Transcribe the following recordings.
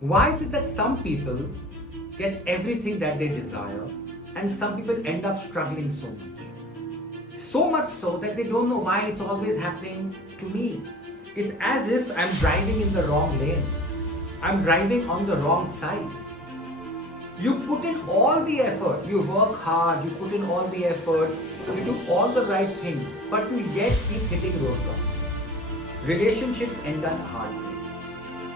Why is it that some people get everything that they desire and some people end up struggling so much? So much so that they don't know why it's always happening to me. It's as if I'm driving in the wrong lane. I'm driving on the wrong side. You put in all the effort, you work hard, you put in all the effort, you do all the right things, but you yet keep hitting roadblocks. Relationships end on heartbreak.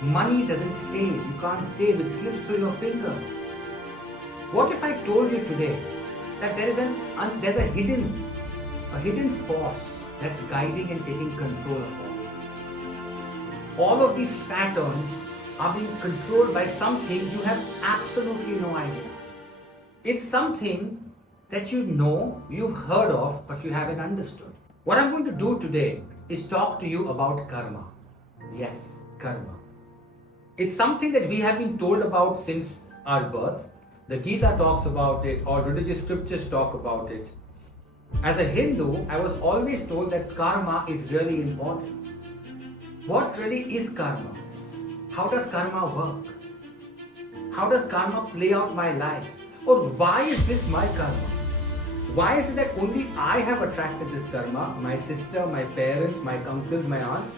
Money doesn't stay, you can't save, it slips through your fingers. What if I told you today that there's a hidden force that's guiding and taking control of all of this? All of these patterns are being controlled by something you have absolutely no idea. It's something that you know, you've heard of, but you haven't understood. What I'm going to do today is talk to you about karma. Yes, karma. It's something that we have been told about since our birth. The Gita talks about it, or religious scriptures talk about it. As a Hindu, I was always told that karma is really important. What really is karma? How does karma work? How does karma play out my life? Or why is this my karma? Why is it that only I have attracted this karma, my sister, my parents, my uncles, my aunts,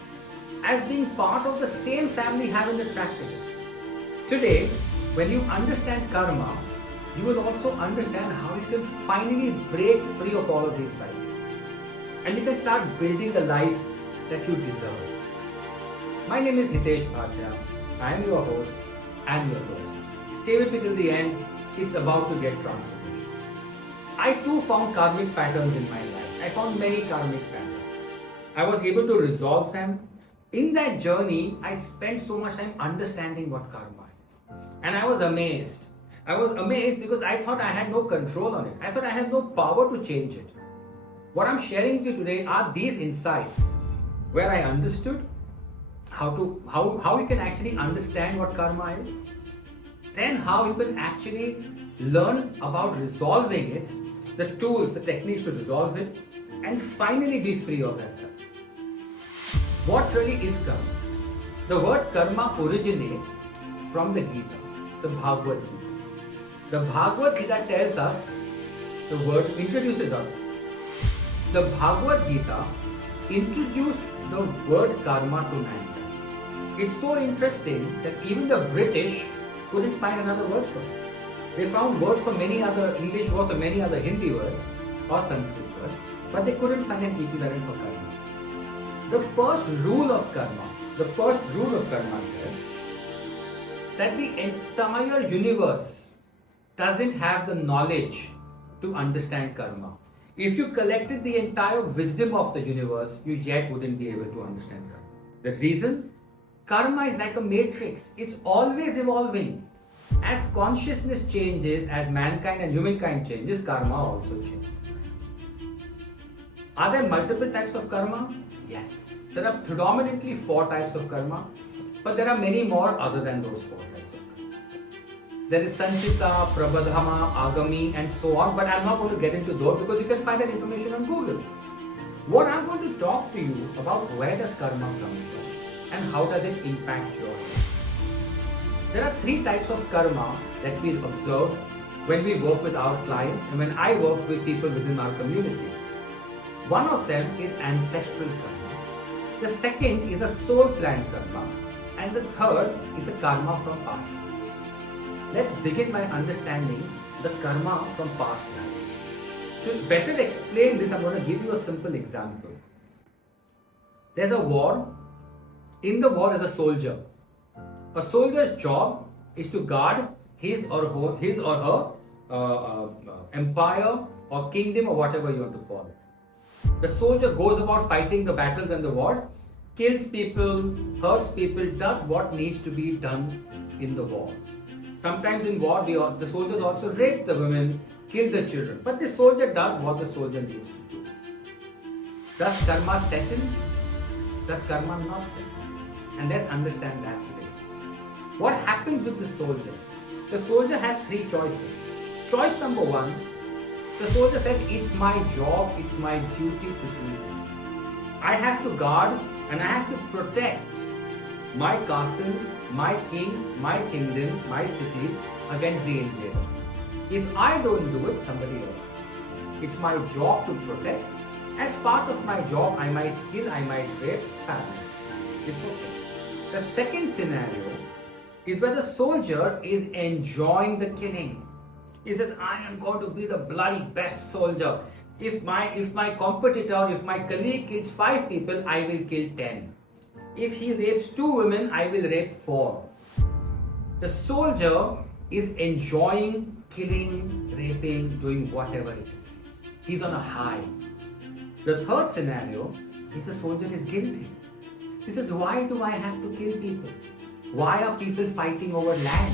as being part of the same family haven't attracted it? Today, when you understand karma, you will also understand how you can finally break free of all of these cycles. And you can start building the life that you deserve. My name is Hitesh, Bhatia. I am your host and your host. Stay with me till the end. It's about to get transformation. I too found karmic patterns in my life. I found many karmic patterns. I was able to resolve them. In that journey, I spent so much time understanding what karma is. And I was amazed. I was amazed because I thought I had no control on it. I thought I had no power to change it. What I'm sharing with you today are these insights where I understood how you can actually understand what karma is, then how you can actually learn about resolving it, the tools, the techniques to resolve it, and finally be free of that karma. What really is karma? The word karma originates from the Gita, the Bhagavad Gita. The Bhagavad Gita tells us, the word introduces us. The Bhagavad Gita introduced the word karma to mankind. It's so interesting that even the British couldn't find another word for it. They found words for many other English words or many other Hindi words or Sanskrit words, but they couldn't find an equivalent for karma. The first rule of karma says that the entire universe doesn't have the knowledge to understand karma. If you collected the entire wisdom of the universe, you yet wouldn't be able to understand karma. The reason? Karma is like a matrix. It's always evolving. As consciousness changes, as mankind and humankind changes, karma also changes. Are there multiple types of karma? Yes. There are predominantly 4 types of karma, but there are many more other than those 4 types of karma. There is Sanchita, Prabhadhama, Agami, and so on, but I'm not going to get into those because you can find that information on Google. What I'm going to talk to you about, where does karma come from and how does it impact your life? There are 3 types of karma that we observe when we work with our clients and when I work with people within our community. One of them is ancestral karma. The second is a soul plan karma. And the third is a karma from past lives. Let's begin by understanding the karma from past lives. To better explain this, I'm going to give you a simple example. There's a war. In the war is a soldier. A soldier's job is to guard his or her empire or kingdom or whatever you want to call it. The soldier goes about fighting the battles and the wars, kills people, hurts people, does what needs to be done in the war. Sometimes in war, the soldiers also rape the women, kill the children. But the soldier does what the soldier needs to do. Does karma set in? Does karma not set in? And let's understand that today. What happens with the soldier? The soldier has 3 choices. Choice number 1, the soldier says, it's my job, it's my duty to do this. I have to guard and I have to protect my castle, my king, my kingdom, my city against the invader. If I don't do it, somebody else. It's my job to protect. As part of my job, I might kill, I might rape, family. It's okay. The second scenario is where the soldier is enjoying the killing. He says, I am going to be the bloody best soldier. If my competitor, if my colleague kills 5 people, I will kill 10. If he rapes 2 women, I will rape 4. The soldier is enjoying killing, raping, doing whatever it is. He's on a high. The third scenario is the soldier is guilty. He says, why do I have to kill people? Why are people fighting over land?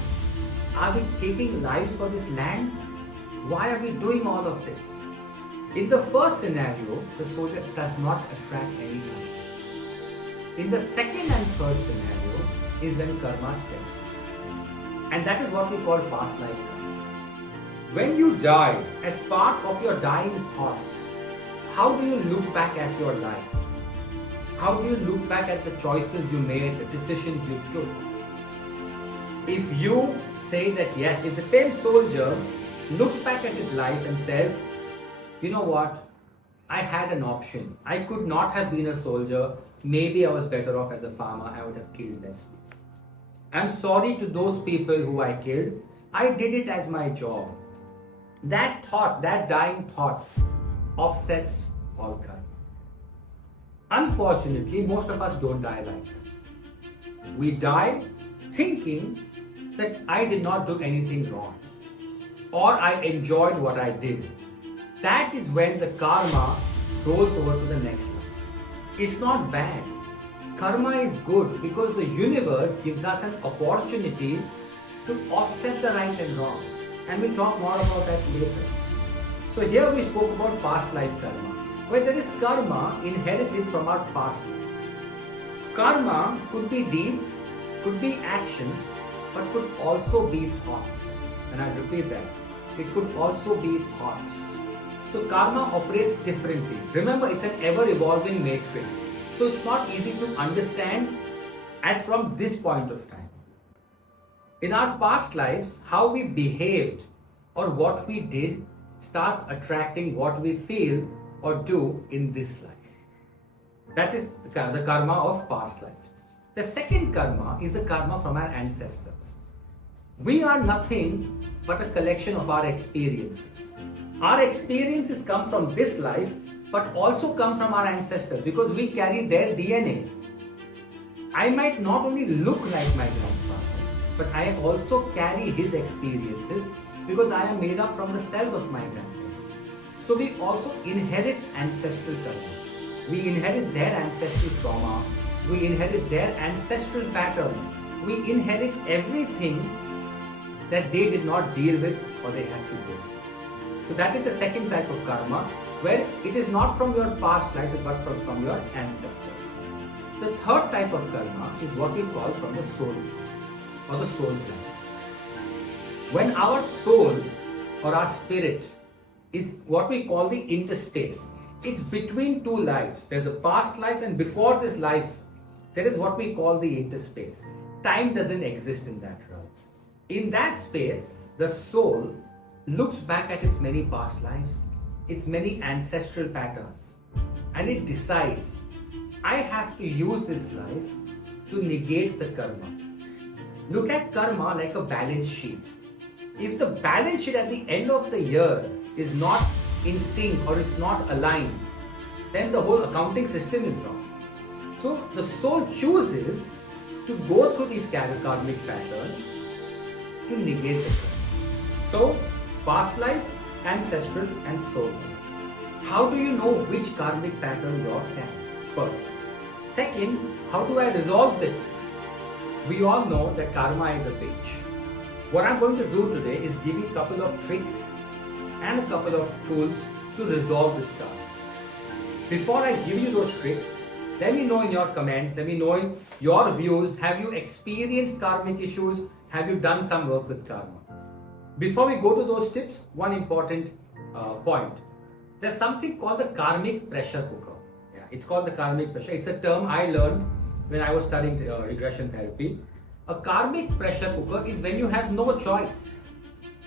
Are we taking lives for this land? Why are we doing all of this? In the first scenario, the soldier does not attract anyone. In the second and third scenario is when karma steps in. And that is what we call past life karma. When you die, as part of your dying thoughts, how do you look back at your life? How do you look back at the choices you made, the decisions you took? If you say that yes, if the same soldier looks back at his life and says, you know what, I had an option. I could not have been a soldier. Maybe I was better off as a farmer. I would have killed less people. I'm sorry to those people who I killed. I did it as my job. That thought, that dying thought, offsets all karma. Unfortunately, most of us don't die like that. We die thinking that I did not do anything wrong, or I enjoyed what I did. That is when the karma rolls over to the next life. It's not bad. Karma is good because the universe gives us an opportunity to offset the right and wrong. And we'll talk more about that later. So here we spoke about past life karma, where there is karma inherited from our past lives. Karma could be deeds, could be actions, but could also be thoughts. And I repeat that. It could also be thoughts. So karma operates differently. Remember, it's an ever-evolving matrix. So it's not easy to understand and from this point of time. In our past lives, how we behaved or what we did starts attracting what we feel or do in this life. That is the karma of past life. The second karma is the karma from our ancestors. We are nothing but a collection of our experiences. Our experiences come from this life, but also come from our ancestors because we carry their DNA. I might not only look like my grandfather, but I also carry his experiences because I am made up from the cells of my grandparents. So we also inherit ancestral karma. We inherit their ancestral trauma. We inherit their ancestral patterns. We inherit everything that they did not deal with or they had to go. So that is the second type of karma, where it is not from your past life but from your ancestors. The third type of karma is what we call from the soul or the soul plane. When our soul or our spirit is what we call the interspace, it's between two lives. There's a past life, and before this life, there is what we call the interspace. Time doesn't exist in that realm. In that space, the soul looks back at its many past lives, its many ancestral patterns, and it decides, I have to use this life to negate the karma. Look at karma like a balance sheet. If the balance sheet at the end of the year is not in sync or is not aligned, then the whole accounting system is wrong. So the soul chooses to go through these karmic patterns to negate the karma. So past lives, ancestral and soul. How do you know which karmic pattern you're carrying? First. Second, how do I resolve this? We all know that karma is a bitch. What I'm going to do today is give you a couple of tricks and a couple of tools to resolve this karma. Before I give you those tricks, let me know in your comments, let me know in your views, have you experienced karmic issues? Have you done some work with karma? Before we go to those tips, one important point. There's something called the karmic pressure cooker. Yeah, it's called the karmic pressure. It's a term I learned when I was studying regression therapy. A karmic pressure cooker is when you have no choice.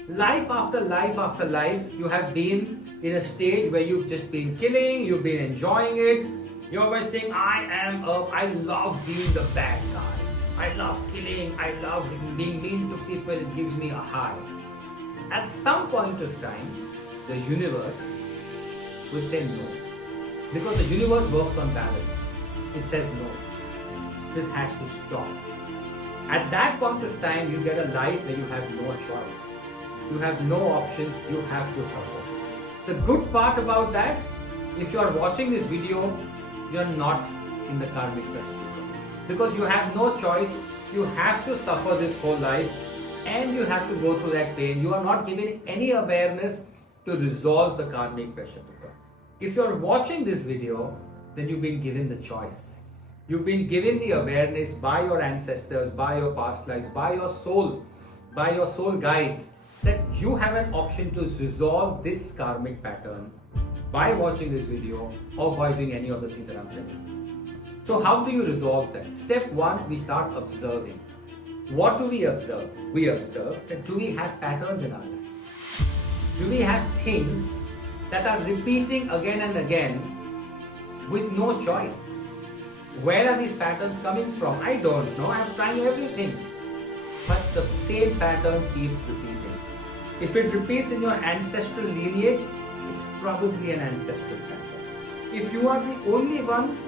Life after life after life, you have been in a stage where you've just been killing, you've been enjoying it. You're always saying, I love being the bad guy. I love killing, I love being mean to people, it gives me a high. At some point of time, the universe will say no. Because the universe works on balance. It says no. This has to stop. At that point of time, you get a life where you have no choice. You have no options, you have to suffer. The good part about that, if you are watching this video, you are not in the karmic pressure cooker. Because you have no choice, you have to suffer this whole life and you have to go through that pain. You are not given any awareness to resolve the karmic pressure cooker. If you are watching this video, then you've been given the choice. You've been given the awareness by your ancestors, by your past lives, by your soul guides, that you have an option to resolve this karmic pattern by watching this video or by doing any of the things that I'm telling you. So how do you resolve that? Step one, we start observing. What do we observe? We observe that do we have patterns in our life? Do we have things that are repeating again and again with no choice? Where are these patterns coming from? I don't know. I'm trying everything. But the same pattern keeps repeating. If it repeats in your ancestral lineage, it's probably an ancestral pattern. If you are the only one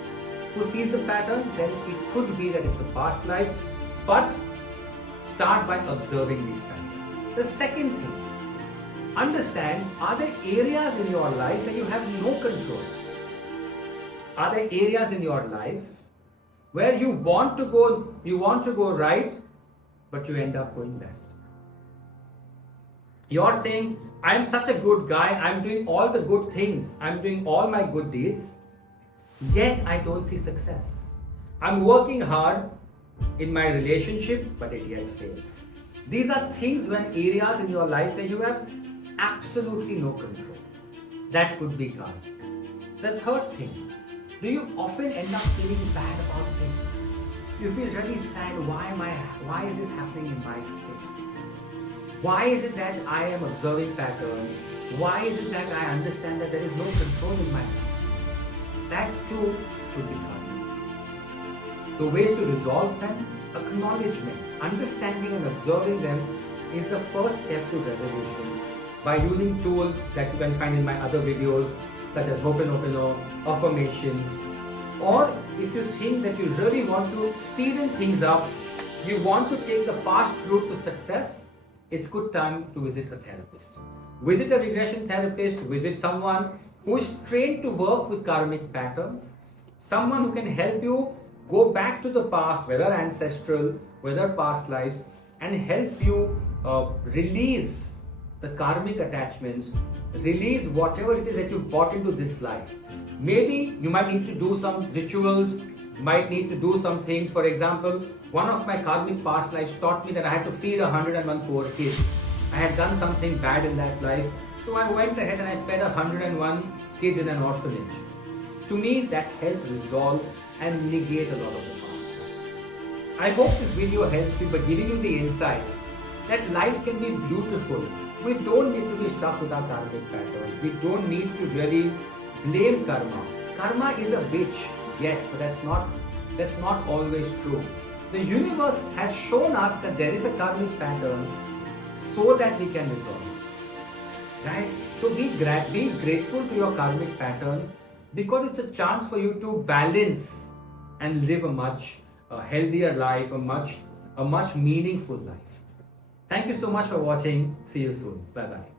who sees the pattern, then it could be that it's a past life. But start by observing these patterns. The second thing, understand, are there areas in your life where you have no control? Are there areas in your life where you want to go right, but you end up going left? You're saying, I'm such a good guy, I'm doing all the good things, I'm doing all my good deeds, yet I don't see success. I'm working hard in my relationship, but it yet fails. These are things, when areas in your life where you have absolutely no control. That could be karmic. The third thing, do you often end up feeling bad about things? You feel really sad, why is this happening in my space? Why is it that I am observing patterns? Why is it that I understand that there is no control in my life? That too could be karmic. The ways to resolve them, acknowledgement, understanding and observing them is the first step to resolution by using tools that you can find in my other videos such as Ho'oponopono, affirmations, or if you think that you really want to speeden things up, you want to take the fast route to success, it's good time to visit a therapist. Visit a regression therapist, visit someone who is trained to work with karmic patterns, someone who can help you go back to the past, whether ancestral, whether past lives, and help you release the karmic attachments, release whatever it is that you've bought into this life. Maybe you might need to do some rituals, might need to do some things. For example, one of my karmic past lives taught me that I had to feed 101 poor kids. I had done something bad in that life, so I went ahead and I fed 101 kids in an orphanage. To me, that helped resolve and negate a lot of the past. I hope this video helps you by giving you the insights that life can be beautiful. We don't need to be stuck with our karmic patterns. We don't need to really blame karma. Karma is a bitch, yes, but that's not always true. The universe has shown us that there is a karmic pattern so that we can resolve it. Right? So be grateful to your karmic pattern, because it's a chance for you to balance and live a much healthier life, a much meaningful life. Thank you so much for watching. See you soon. Bye-bye.